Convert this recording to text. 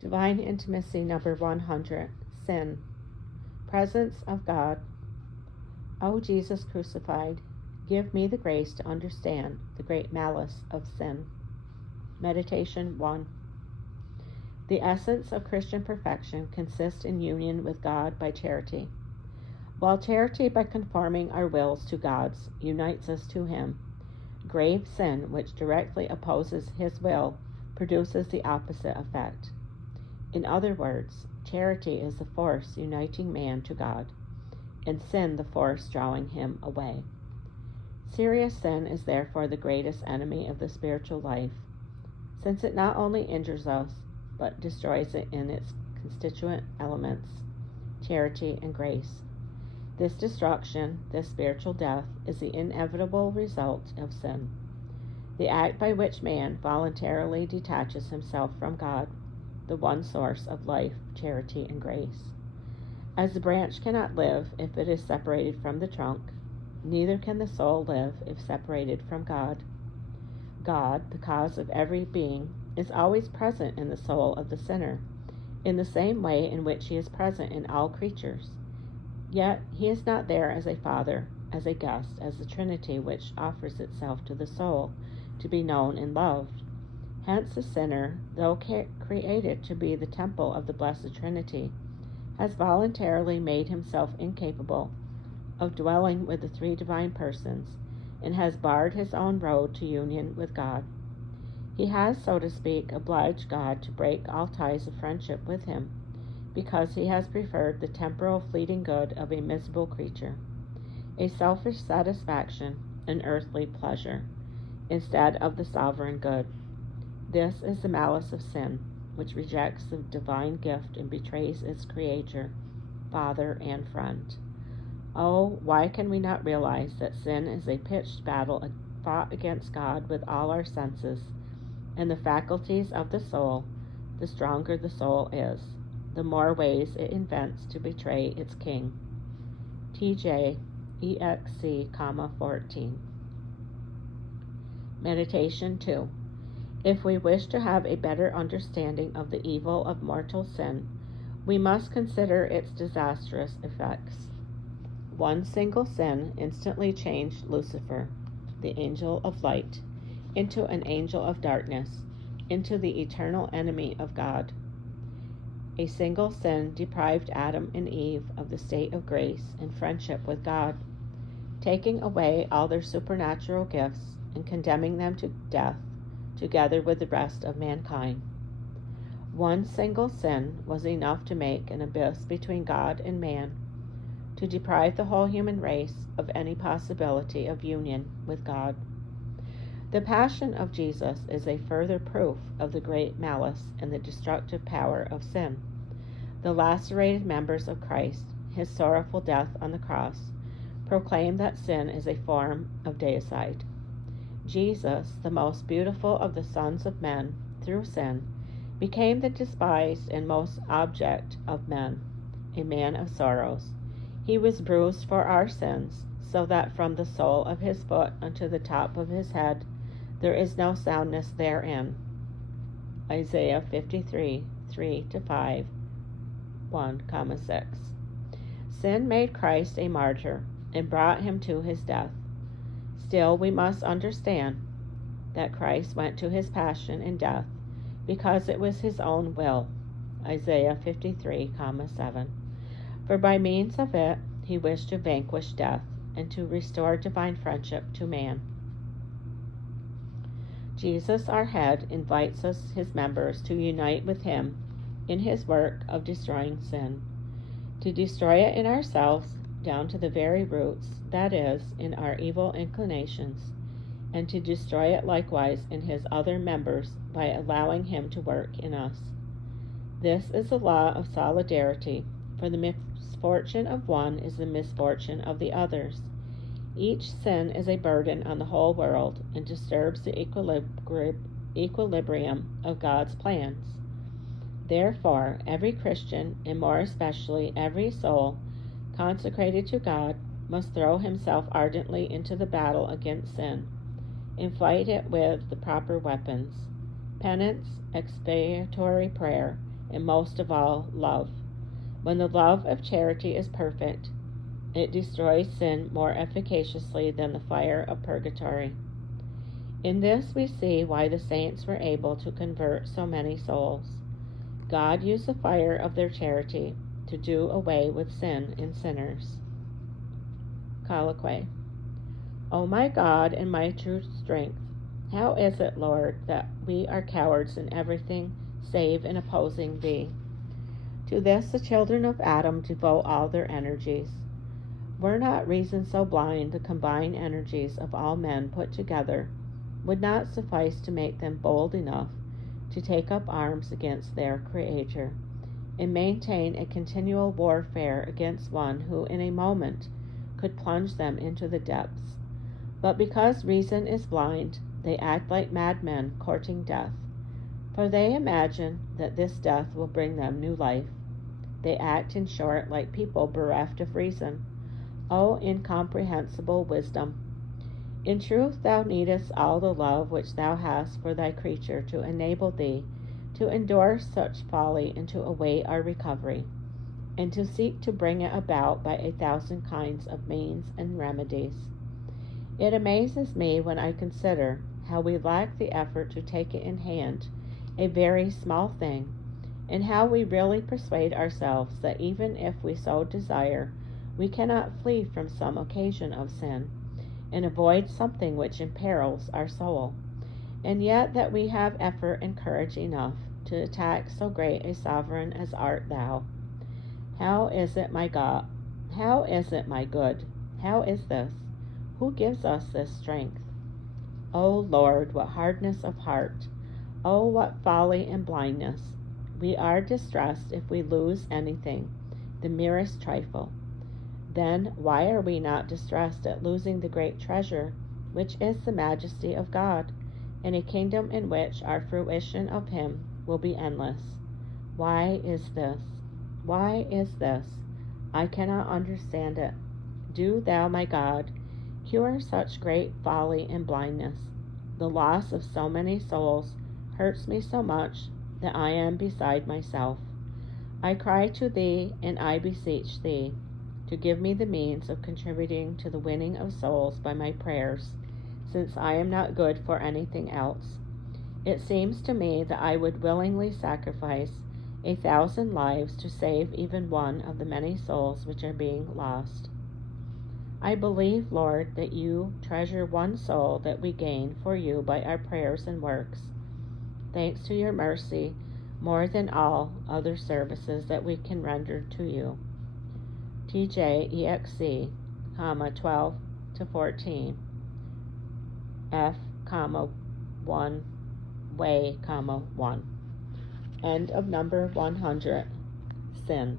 Divine Intimacy number 100. Sin. Presence of God. O Jesus crucified, give me the grace to understand the great malice of sin. Meditation 1. The essence of Christian perfection consists in union with God by charity. While charity, by conforming our wills to God's, unites us to Him, grave sin, which directly opposes His will, produces the opposite effect. In other words, charity is the force uniting man to God, and sin the force drawing him away. Serious sin is therefore the greatest enemy of the spiritual life, since it not only injures us, but destroys it in its constituent elements, charity and grace. This destruction, this spiritual death, is the inevitable result of sin, the act by which man voluntarily detaches himself from God, the one source of life, charity, and grace. As the branch cannot live if it is separated from the trunk, neither can the soul live if separated from God. God, the cause of every being, is always present in the soul of the sinner, in the same way in which He is present in all creatures. Yet He is not there as a father, as a guest, as the Trinity which offers itself to the soul to be known and loved. Hence the sinner, though created to be the temple of the Blessed Trinity, has voluntarily made himself incapable of dwelling with the three divine persons, and has barred his own road to union with God. He has, so to speak, obliged God to break all ties of friendship with Him, because he has preferred the temporal fleeting good of a miserable creature, a selfish satisfaction, an earthly pleasure, instead of the sovereign good. This is the malice of sin, which rejects the divine gift and betrays its Creator, Father, and Friend. Oh, why can we not realize that sin is a pitched battle fought against God with all our senses and the faculties of the soul? The stronger the soul is, the more ways it invents to betray its King. T.J. Exc 14. Meditation 2. If we wish to have a better understanding of the evil of mortal sin, we must consider its disastrous effects. One single sin instantly changed Lucifer, the angel of light, into an angel of darkness, into the eternal enemy of God. A single sin deprived Adam and Eve of the state of grace and friendship with God, taking away all their supernatural gifts and condemning them to death, together with the rest of mankind. One single sin was enough to make an abyss between God and man, to deprive the whole human race of any possibility of union with God. The Passion of Jesus is a further proof of the great malice and the destructive power of sin. The lacerated members of Christ, His sorrowful death on the cross, proclaim that sin is a form of deicide. Jesus, the most beautiful of the sons of men, through sin, became the despised and most abject of men, a man of sorrows. He was bruised for our sins, so that from the sole of His foot unto the top of His head there is no soundness therein. Isaiah 53, 3-5, 1,6. Sin made Christ a martyr and brought Him to His death. Still, we must understand that Christ went to His passion and death because it was His own will. Isaiah 53,7. For by means of it, He wished to vanquish death and to restore divine friendship to man. Jesus, our head, invites us, His members, to unite with Him in His work of destroying sin, to destroy it in ourselves down to the very roots, that is, in our evil inclinations, and to destroy it likewise in His other members by allowing Him to work in us. This is the law of solidarity, for the misfortune of one is the misfortune of the others. Each sin is a burden on the whole world and disturbs the equilibrium of God's plans. Therefore, every Christian, and more especially every soul consecrated to God, must throw himself ardently into the battle against sin, and fight it with the proper weapons: penance, expiatory prayer, and most of all, love. When the love of charity is perfect, it destroys sin more efficaciously than the fire of purgatory. In this we see why the saints were able to convert so many souls. God used the fire of their charity to do away with sin in sinners. Colloquy. O my God and my true strength, how is it, Lord, that we are cowards in everything save in opposing Thee? To this the children of Adam devote all their energies. Were not reason so blind, the combined energies of all men put together would not suffice to make them bold enough to take up arms against their Creator, and maintain a continual warfare against one who in a moment could plunge them into the depths. But because reason is blind, they act like madmen courting death, for they imagine that this death will bring them new life. They act, in short, like people bereft of reason. O incomprehensible wisdom! In truth, thou needest all the love which thou hast for thy creature to enable thee to endure such folly and to await our recovery, and to seek to bring it about by 1,000 kinds of means and remedies. It amazes me when I consider how we lack the effort to take it in hand, a very small thing, and how we really persuade ourselves that even if we so desire, we cannot flee from some occasion of sin, and avoid something which imperils our soul, and yet that we have effort and courage enough to attack so great a sovereign as art thou. How is it, my God? How is it, my good? How is this? Who gives us this strength? O Lord, what hardness of heart! O what folly and blindness! We are distressed if we lose anything, the merest trifle. Then why are we not distressed at losing the great treasure, which is the majesty of God, in a kingdom in which our fruition of Him will be endless? Why is this? Why is this? I cannot understand it. Do thou, my God, cure such great folly and blindness. The loss of so many souls hurts me so much that I am beside myself. I cry to Thee, and I beseech Thee to give me the means of contributing to the winning of souls by my prayers, since I am not good for anything else. It seems to me that I would willingly sacrifice 1,000 lives to save even one of the many souls which are being lost. I believe, Lord, that You treasure one soul that we gain for You by our prayers and works. Thanks to Your mercy, more than all other services that we can render to You. TJ Exc, 12 to 14, F, 1, way, 1. End of number 100. Sin.